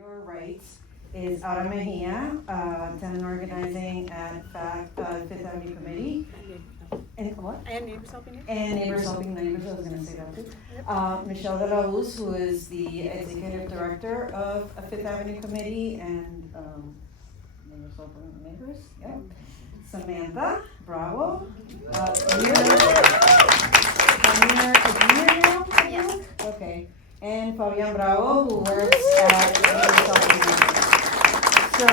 your right is Ara Mejia, tenant organizing at Fifth Avenue Committee. And what? And Neighbors Helping Neighbors. And Neighbors Helping Neighbors, I was gonna say that too. Michelle de la Luz, who is the executive director of Fifth Avenue Committee and, Neighbors Helping Neighbors, yeah. Samantha Bravo. Okay, and Fabian Bravo, who works at Neighbors Helping Neighbors. So,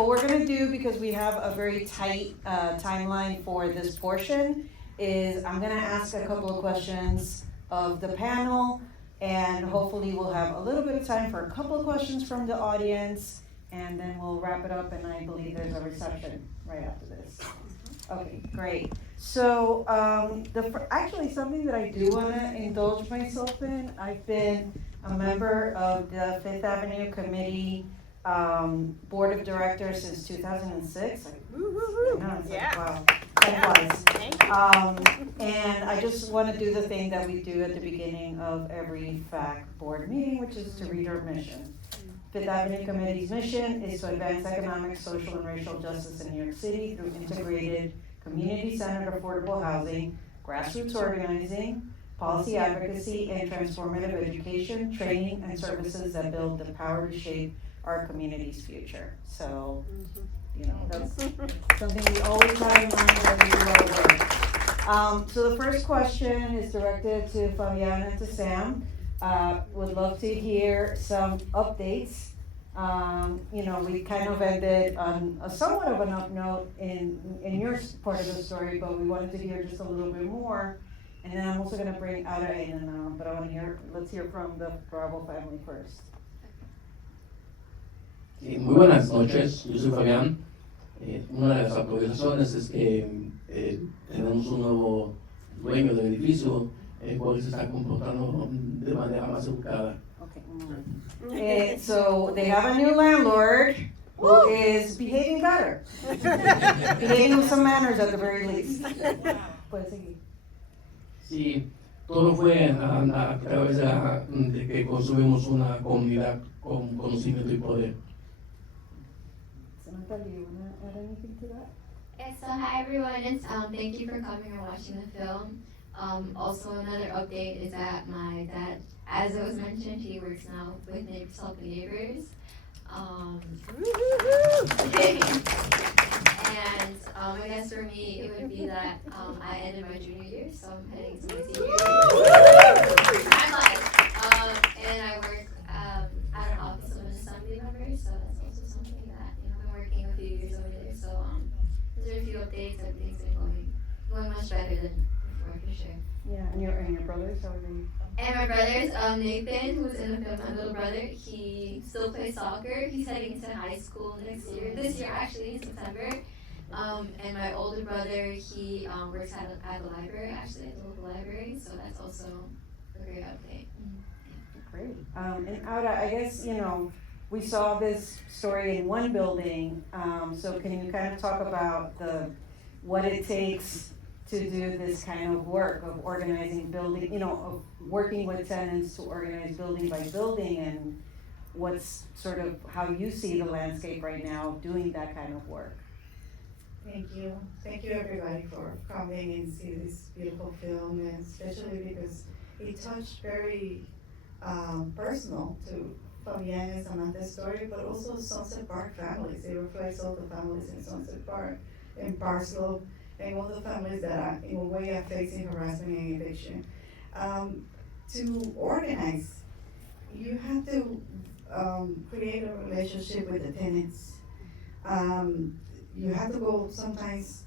what we're gonna do, because we have a very tight, timeline for this portion, is I'm gonna ask a couple of questions of the panel, and hopefully we'll have a little bit of time for a couple of questions from the audience, and then we'll wrap it up, and I believe there's a reception right after this. Okay, great. So, actually, something that I do wanna indulge myself in, I've been a member of the Fifth Avenue Committee Board of Directors since 2006. Yeah. Wow, time flies. Thank you. And I just want to do the thing that we do at the beginning of every FAC board meeting, which is to read our mission. Fifth Avenue Committee's mission is to advance economic, social, and racial justice in New York City through integrated, community-centered affordable housing, grassroots organizing, policy advocacy, and transformative education, training, and services that build the power to shape our community's future. So, that's something we always have in mind when we do our work. So the first question is directed to Fabian and to Sam. Would love to hear some updates. We kind of ended on a somewhat of an up note in your part of the story, but we wanted to hear just a little bit more. And then I'm also gonna bring Ara in, but let's hear from the Bravo family first. Sí, muy buenas noches, yo soy Fabián. Una de las actualizaciones es que tenemos un nuevo dueño del edificio, el cual se está comportando de manera más educada. Okay. So they have a new landlord who is behaving better. Behaving with some manners at the very least. Puedes seguir. Sí, todo fue a través de que construimos una comunidad con conocimiento y poder. Samantha, do you want to add anything to that? Yes, so hi everyone, it's, thank you for coming and watching the film. Also another update is that my dad, as it was mentioned, he works now with Neighbors Helping Neighbors. And I guess for me, it would be that I ended my junior year, so I'm heading to my senior year. And I work at an office of an assembly member, so that's also something that, I've been working a few years over there. So those are a few updates. Everything's been going much better than before, for sure. Yeah, and your brothers, how are they? And my brothers, Nathan, who's in the film, my little brother, he still plays soccer. He's heading to high school next year. This year, actually, in September. And my older brother, he works at the library, actually, at the local library. So that's also a great update. Great. And Aura, I guess, we saw this story in one building. So can you kind of talk about what it takes to do this kind of work of organizing building, of working with tenants to organize building by building, and what's sort of how you see the landscape right now doing that kind of work? Thank you. Thank you everybody for coming and see this beautiful film, and especially because it touched very personal to Fabian and Samantha's story, but also Sunset Park families. It reflects all the families in Sunset Park, in Parslow, and all the families that are in a way are facing harassment and eviction. To organize, you have to create a relationship with the tenants. You have to go sometimes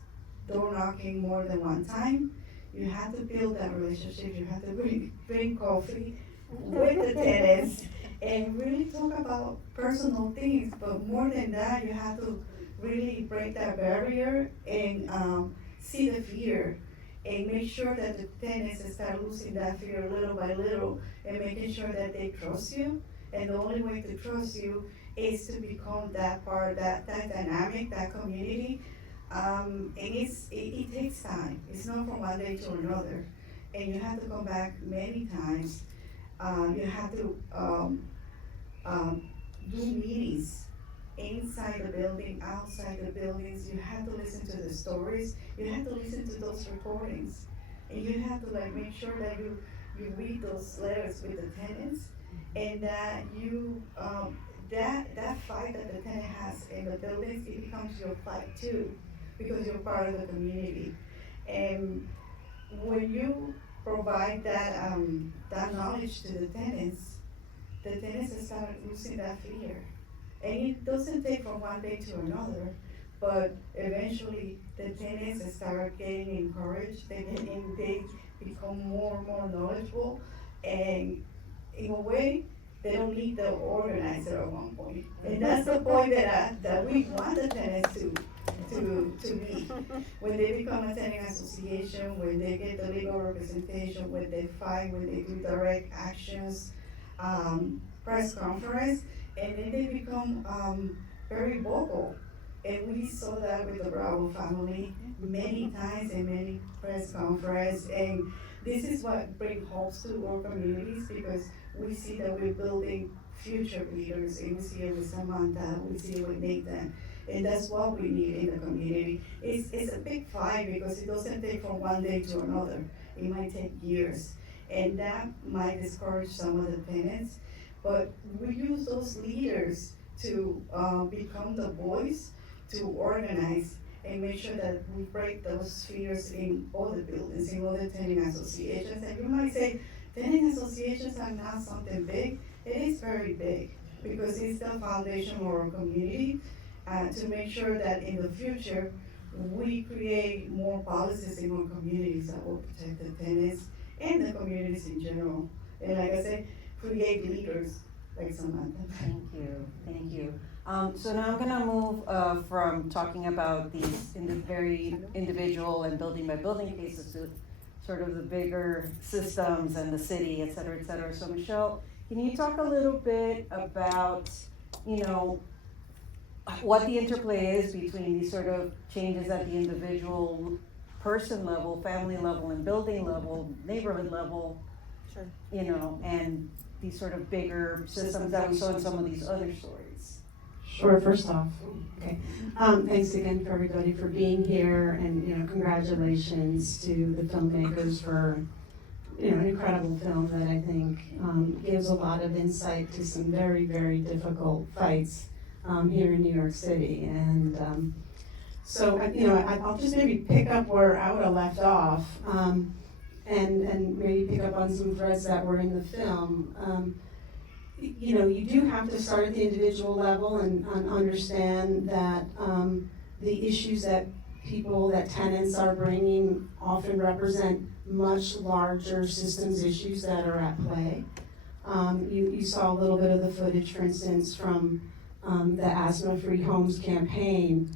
door knocking more than one time. You have to build that relationship. You have to bring coffee with the tenants and really talk about personal things. But more than that, you have to really break that barrier and see the fear and make sure that the tenants start losing that fear little by little and making sure that they trust you. And the only way to trust you is to become that part, that dynamic, that community. And it takes time. It's not from one day to another. And you have to come back many times. You have to do meetings inside the building, outside the buildings. You have to listen to the stories. You have to listen to those recordings. And you have to like make sure that you read those letters with the tenants, and that you, that fight that the tenant has in the buildings, it becomes your fight too, because you're part of the community. And when you provide that, that knowledge to the tenants start losing that fear. And it doesn't take from one day to another, but eventually the tenants start getting encouraged, they become more and more knowledgeable, and in a way, they don't need the organizer at one point. And that's the point that we want the tenants to be. When they become a tenant association, when they get the legal representation, when they fight, when they do direct actions, press conference, and then they become very vocal. And we saw that with the Bravo family many times in many press conferences. And this is what brings hope to our communities, because we see that we're building future leaders. And we see it with Samantha, we see it with Nathan. And that's what we need in the community. It's a big fight because it doesn't take from one day to another. It might take years. And that might discourage some of the tenants. But we use those leaders to become the voice, to organize and make sure that we break those fears in all the buildings, in all the tenant associations. And you might say, tenant associations are not something big. It is very big, because it's the foundation of our community, to make sure that in the future, we create more policies in our communities that will protect the tenants and the communities in general. And like I said, create leaders like Samantha. Thank you. So now I'm gonna move from talking about these in the very individual and building by building cases to sort of the bigger systems and the city, et cetera, et cetera. So Michelle, can you talk a little bit about, what the interplay is between these sort of changes at the individual person level, family level, and building level, neighborhood level, Sure. And these sort of bigger systems that we saw in some of these other stories? Sure, first off, okay. Thanks again for everybody for being here, and, congratulations to the filmmakers for, an incredible film that I think gives a lot of insight to some very, very difficult fights here in New York City. And so, I'll just maybe pick up where Auda left off, and maybe pick up on some threads that were in the film. You do have to start at the individual level and understand that the issues that tenants are bringing often represent much larger systems issues that are at play. You saw a little bit of the footage, for instance, from the Asthma-Free Homes campaign,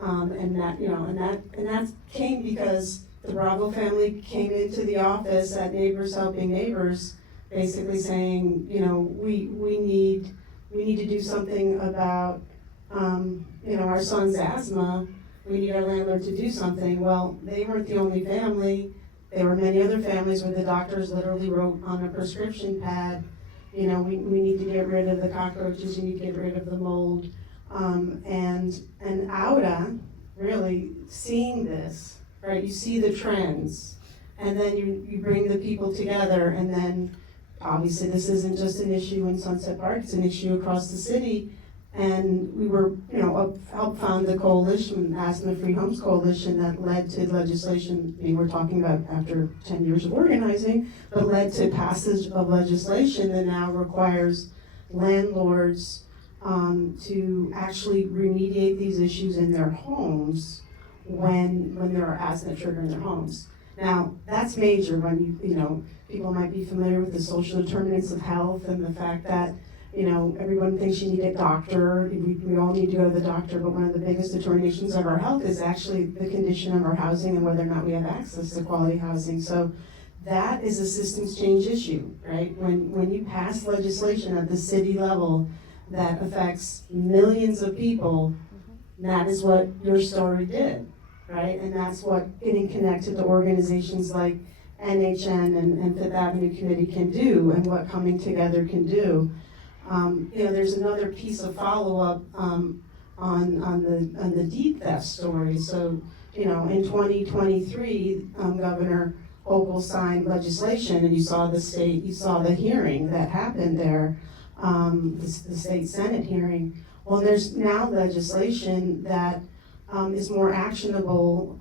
and that came because the Bravo family came into the office at Neighbors Helping Neighbors, basically saying, we need to do something about, our son's asthma. We need our landlord to do something. Well, they weren't the only family. There were many other families where the doctors literally wrote on a prescription pad, we need to get rid of the cockroaches, you need to get rid of the mold. And Auda really seeing this, right? You see the trends, and then you bring the people together, and then obviously this isn't just an issue in Sunset Park, it's an issue across the city. And we were, helped found the coalition, Asthma Free Homes Coalition, that led to legislation, we're talking about after 10 years of organizing, but led to passage of legislation that now requires landlords to actually remediate these issues in their homes when there are asthma triggering their homes. Now, that's major when people might be familiar with the social determinants of health and the fact that everyone thinks you need a doctor, we all need to go to the doctor, but one of the biggest determinations of our health is actually the condition of our housing and whether or not we have access to quality housing. So that is a systems change issue, right? When you pass legislation at the city level that affects millions of people, that is what your story did, right? And that's what getting connected to organizations like NHN and Fifth Avenue Committee can do, and what coming together can do. There's another piece of follow-up on the deed theft story. So, in 2023, Governor Hochul signed legislation, and you saw the hearing that happened there, the state Senate hearing. Well, there's now legislation that is more actionable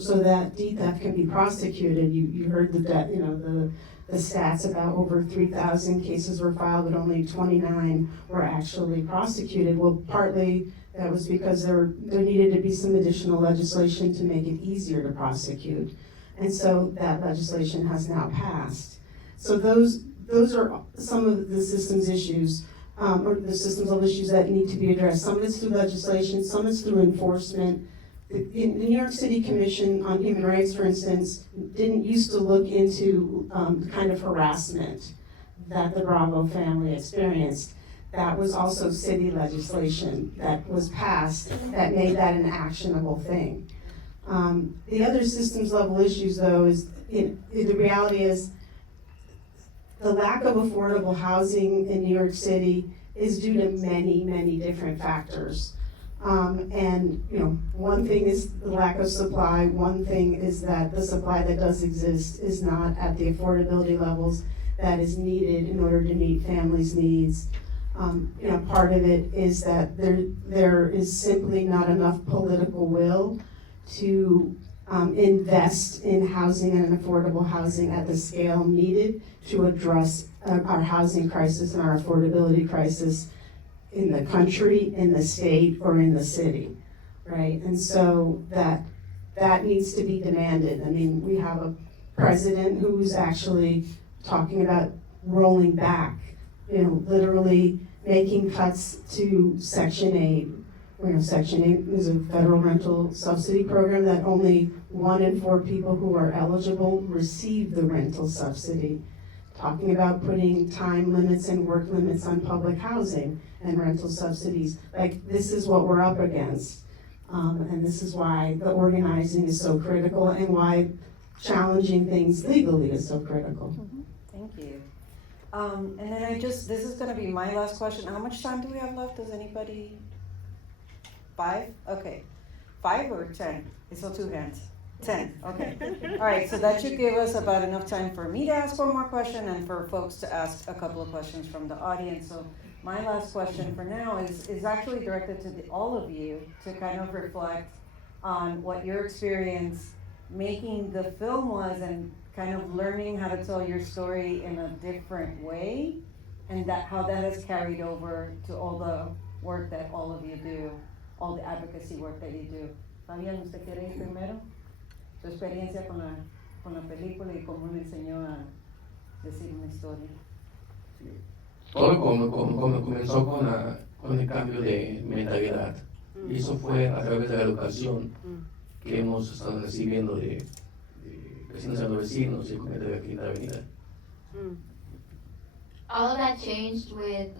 so that deed theft can be prosecuted. You heard the stats about over 3,000 cases were filed, but only 29 were actually prosecuted. Well, partly that was because there needed to be some additional legislation to make it easier to prosecute. And so that legislation has now passed. So those are some of the systems issues, or the systems of issues that need to be addressed. Some of it's through legislation, some is through enforcement. The New York City Commission on Human Rights, for instance, didn't used to look into the kind of harassment that the Bravo family experienced. That was also city legislation that was passed that made that an actionable thing. The other systems level issues, though, is the reality is the lack of affordable housing in New York City is due to many, many different factors. One thing is the lack of supply. One thing is that the supply that does exist is not at the affordability levels that is needed in order to meet families' needs. Part of it is that there is simply not enough political will to invest in housing and affordable housing at the scale needed to address our housing crisis and our affordability crisis in the country, in the state, or in the city, right? And so that needs to be demanded. I mean, we have a president who's actually talking about rolling back, literally making cuts to Section 8. Section 8 is a federal rental subsidy program that only 1 in 4 people who are eligible receive the rental subsidy. Talking about putting time limits and work limits on public housing and rental subsidies. Like, this is what we're up against. And this is why the organizing is so critical and why challenging things legally is so critical. Thank you. And then this is gonna be my last question. How much time do we have left? Does anybody? 5? Okay. 5 or 10? I saw 2 hands. 10, okay. All right, so that should give us about enough time for me to ask one more question and for folks to ask a couple of questions from the audience. So my last question for now is actually directed to all of you to kind of reflect on what your experience making the film was and kind of learning how to tell your story in a different way, and how that has carried over to all the work that all of you do, all the advocacy work that you do. Fabian, ¿usted quiere ir primero? Su experiencia con la película y cómo le enseñó a decir una historia. Todo comenzó con el cambio de mentalidad. Y eso fue a través de la educación que hemos estado recibiendo de vecinos a los vecinos y comunidad de aquí de la avenida. All of that changed with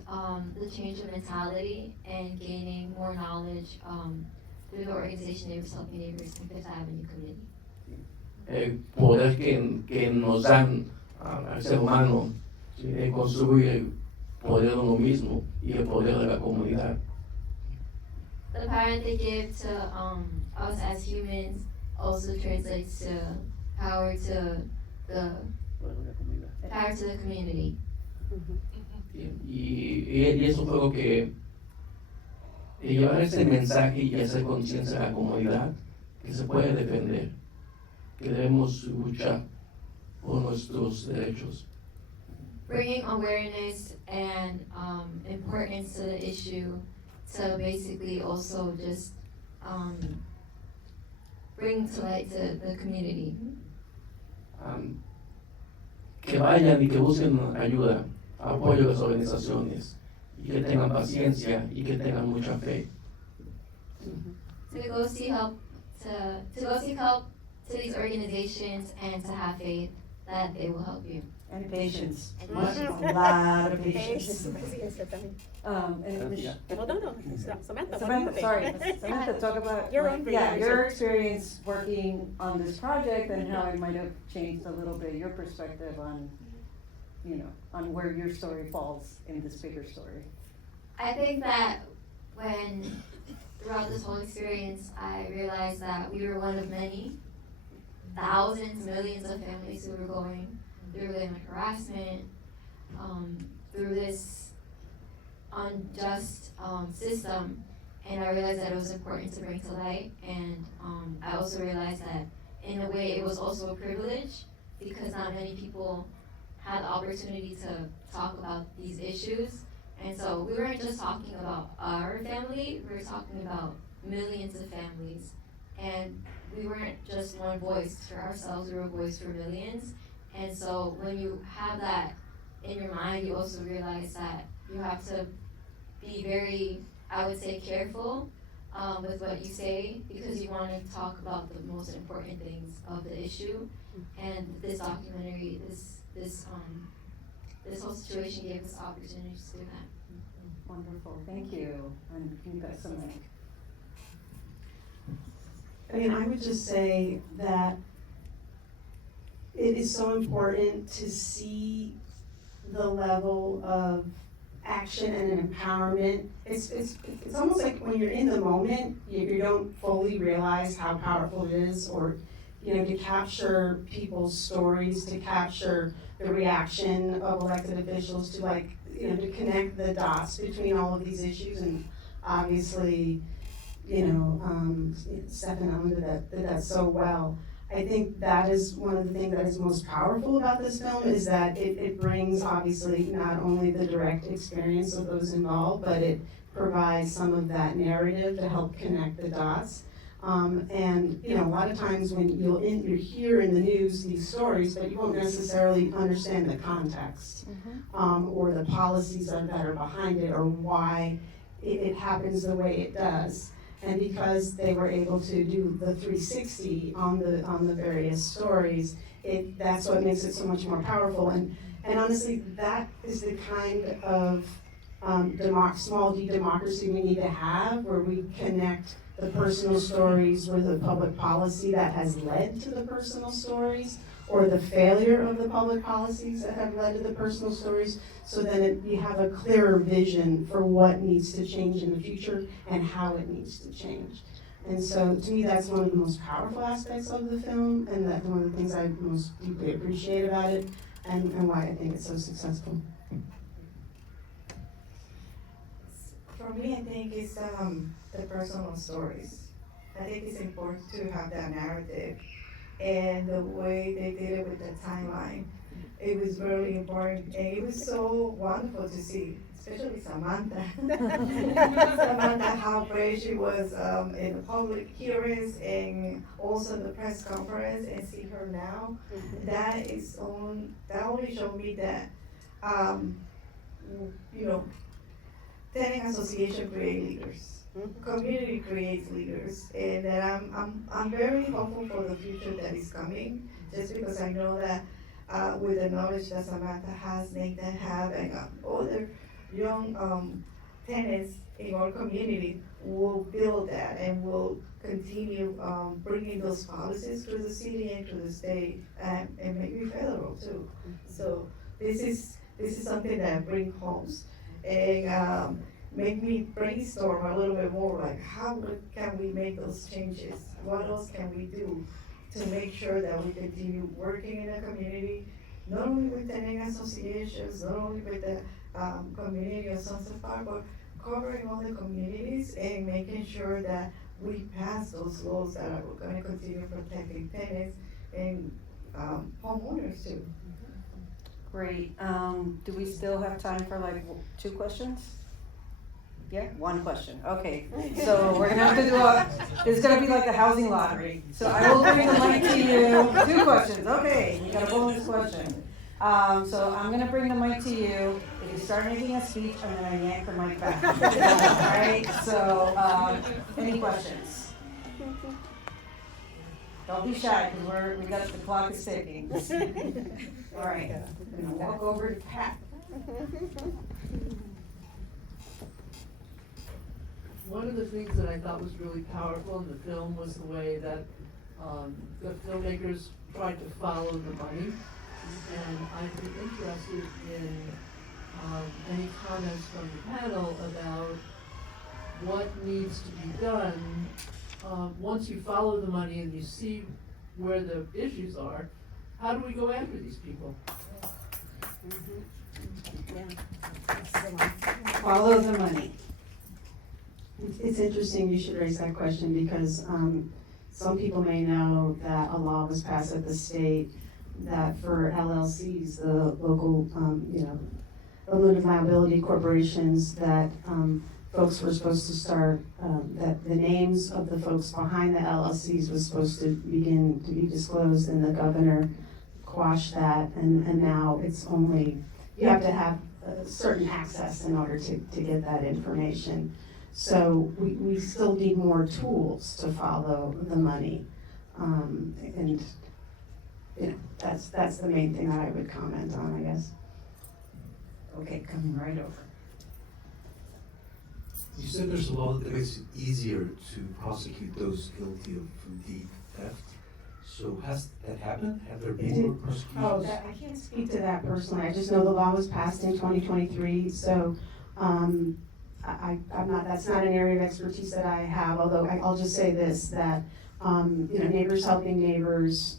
the change of mentality and gaining more knowledge through the organization Neighbors Helping Neighbors in Fifth Avenue Community. El poder que nos dan al ser humano, ¿sí? De construir el poder de uno mismo y el poder de la comunidad. The power they give to us as humans also translates to power to the community. Y eso fue lo que llevar ese mensaje y hacer conciencia a la comunidad que se puede defender, que debemos luchar por nuestros derechos. Bringing awareness and importance to the issue to basically also just bring to light to the community. Que vayan y que busquen ayuda, apoyo a las organizaciones, y que tengan paciencia y que tengan mucha fe. To go seek help to these organizations and to have faith that they will help you. And patience. And A lot of patience. Paciencia también. And Samantha. Samantha, sorry, Samantha, talk about Your own your experience working on this project and how it might have changed a little bit your perspective on on where your story falls in this bigger story? I think that when throughout this whole experience, I realized that we were one of many thousands, millions of families who were going through labor harassment, through this unjust system, and I realized that it was important to bring to light. And I also realized that in a way it was also a privilege because not many people had the opportunity to talk about these issues. And so we weren't just talking about our family, we were talking about millions of families. And we weren't just one voice for ourselves, we were a voice for millions. And so when you have that in your mind, you also realize that you have to be very, I would say, careful with what you say, because you want to talk about the most important things of the issue. And this documentary, this whole situation gave us opportunities to do that. Wonderful, thank you. And you got something. I mean, I would just say that it is so important to see the level of action and empowerment. It's almost like when you're in the moment, you don't fully realize how powerful it is, or to capture people's stories, to capture the reaction of elected officials, to to connect the dots between all of these issues. And obviously, Steph and Ellen did that so well. I think that is one of the things that is most powerful about this film, is that it brings obviously not only the direct experience of those involved, but it provides some of that narrative to help connect the dots. And a lot of times when you hear in the news these stories, but you won't necessarily understand the context, or the policies that are behind it, or why it happens the way it does. And because they were able to do the 360 on the various stories, that's what makes it so much more powerful. And honestly, that is the kind of small d democracy we need to have, where we connect the personal stories with the public policy that has led to the personal stories, or the failure of the public policies that have led to the personal stories, so then you have a clearer vision for what needs to change in the future and how it needs to change. And so to me, that's one of the most powerful aspects of the film, and that's one of the things I most deeply appreciate about it, and why I think it's so successful. For me, I think it's the personal stories. I think it's important to have that narrative, and the way they did it with the timeline, it was really important, and it was so wonderful to see, especially Samantha. Samantha, how brave she was in the public hearings and also the press conference, and see her now. That only showed me that, Tenant Association creates leaders. Community creates leaders, and that I'm very hopeful for the future that is coming, just because I know that with the knowledge that Samantha has, Nathan have, and other young tenants in our community will build that, and will continue bringing those policies to the city and to the state, and maybe federal too. So this is something that brings homes, and make me brainstorm a little bit more, like how can we make those changes? What else can we do to make sure that we continue working in the community, not only with tenant associations, not only with the community of Sunset Park, but covering all the communities and making sure that we pass those laws that are going to continue protecting tenants and homeowners too. Great. Do we still have time for like 2 questions? Yeah, 1 question. Okay, so we're gonna have to do it's gonna be like the housing lottery. So I will bring the mic to you. 2 questions. Okay, we got a bonus question. So I'm gonna bring the mic to you. If you start making a speech, I'm gonna yank the mic back. All right. So any questions? Don't be shy, because the clock is ticking. All right. I'm gonna walk over to Pat. One of the things that I thought was really powerful in the film was the way that the filmmakers tried to follow the money. And I'd be interested in any comments from the panel about what needs to be done once you follow the money and you see where the issues are. How do we go after these people? Follow the money. It's interesting you should raise that question because some people may know that a law was passed at the state that for LLCs, the local, limited liability corporations, that folks were supposed to start, that the names of the folks behind the LLCs was supposed to begin to be disclosed, and the governor quashed that, and now it's only, you have to have certain access in order to get that information. So we still need more tools to follow the money. And that's the main thing that I would comment on, I guess. Okay, coming right over. You said there's a law that makes it easier to prosecute those guilty of deed theft. So has that happened? Have there been more prosecutions? Oh, I can't speak to that personally. I just know the law was passed in 2023, so I'm not, that's not an area of expertise that I have, although I'll just say this, that, Neighbors Helping Neighbors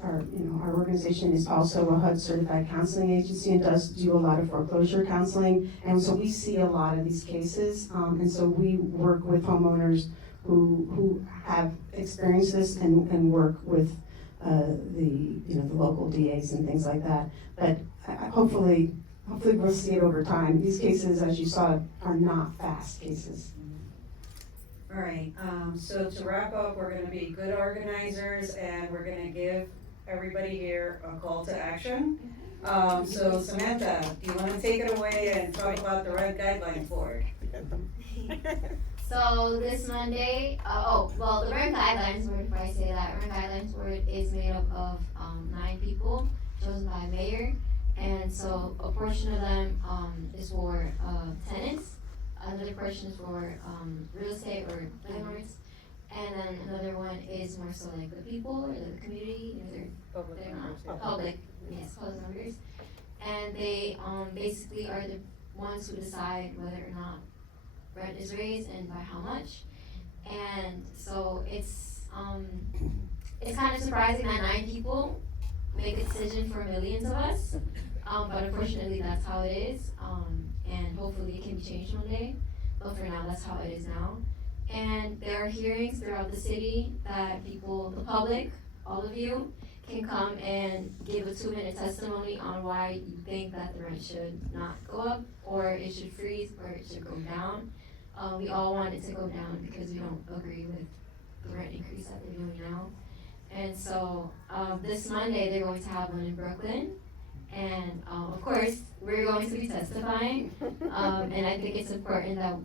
our organization is also a HUD certified counseling agency and does do a lot of foreclosure counseling. And so we see a lot of these cases, and so we work with homeowners who have experienced this and work with the local DAs and things like that. But hopefully we'll see it over time. These cases, as you saw, are not fast cases. All right, so to wrap up, we're gonna be good organizers and we're gonna give everybody here a call to action. So Samantha, do you wanna take it away and talk about the Rent Guidelines Board? So this Monday, the Rent Guidelines Board, if I say that, Rent Guidelines Board is made up of 9 people chosen by a mayor. And so a portion of them is for tenants. Another portion is for real estate or landlords, and then another one is more so like the people or the community, they're not public, yes, public members, and they basically are the ones who decide whether or not rent is raised and by how much. And so it's kind of surprising that 9 people make a decision for millions of us, but unfortunately that's how it is. And hopefully it can be changed one day, but for now that's how it is now. And there are hearings throughout the city that people, the public, all of you, can come and give a 2-minute testimony on why you think that the rent should not go up, or it should freeze, or it should go down. We all want it to go down because we don't agree with the rent increase that they're doing now. And so this Monday they're going to have one in Brooklyn. And of course, we're going to be testifying, and I think it's important that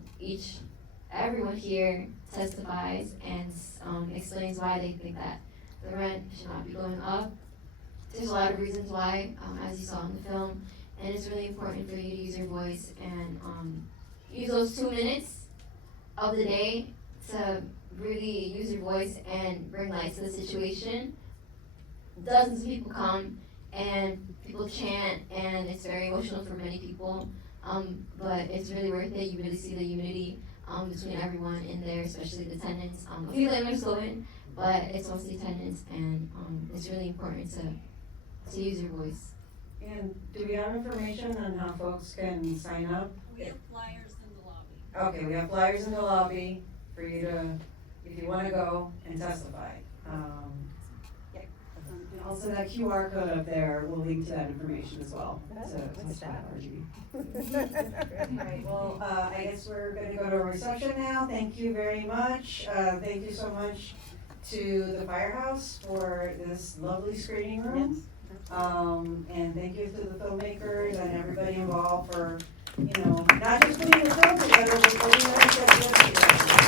everyone here testifies and explains why they think that the rent should not be going up. There's a lot of reasons why, as you saw in the film, and it's really important for you to use your voice and use those 2 minutes of the day to really use your voice and bring light to the situation. Dozens of people come and people chant, and it's very emotional for many people, but it's really worth it. You really see the unity between everyone in there, especially the tenants. A few landlords go in, but it's mostly tenants, and it's really important to use your voice. And do we have information on how folks can sign up? We have flyers in the lobby. Okay, we have flyers in the lobby for you to, if you wanna go and testify. And also that QR code up there will link to that information as well, to testify RGB. Alright, well, I guess we're gonna go to a reception now. Thank you very much. Thank you so much to the Firehouse for this lovely screening room. And thank you to the filmmakers and everybody involved for, not just putting the film together, but putting it together.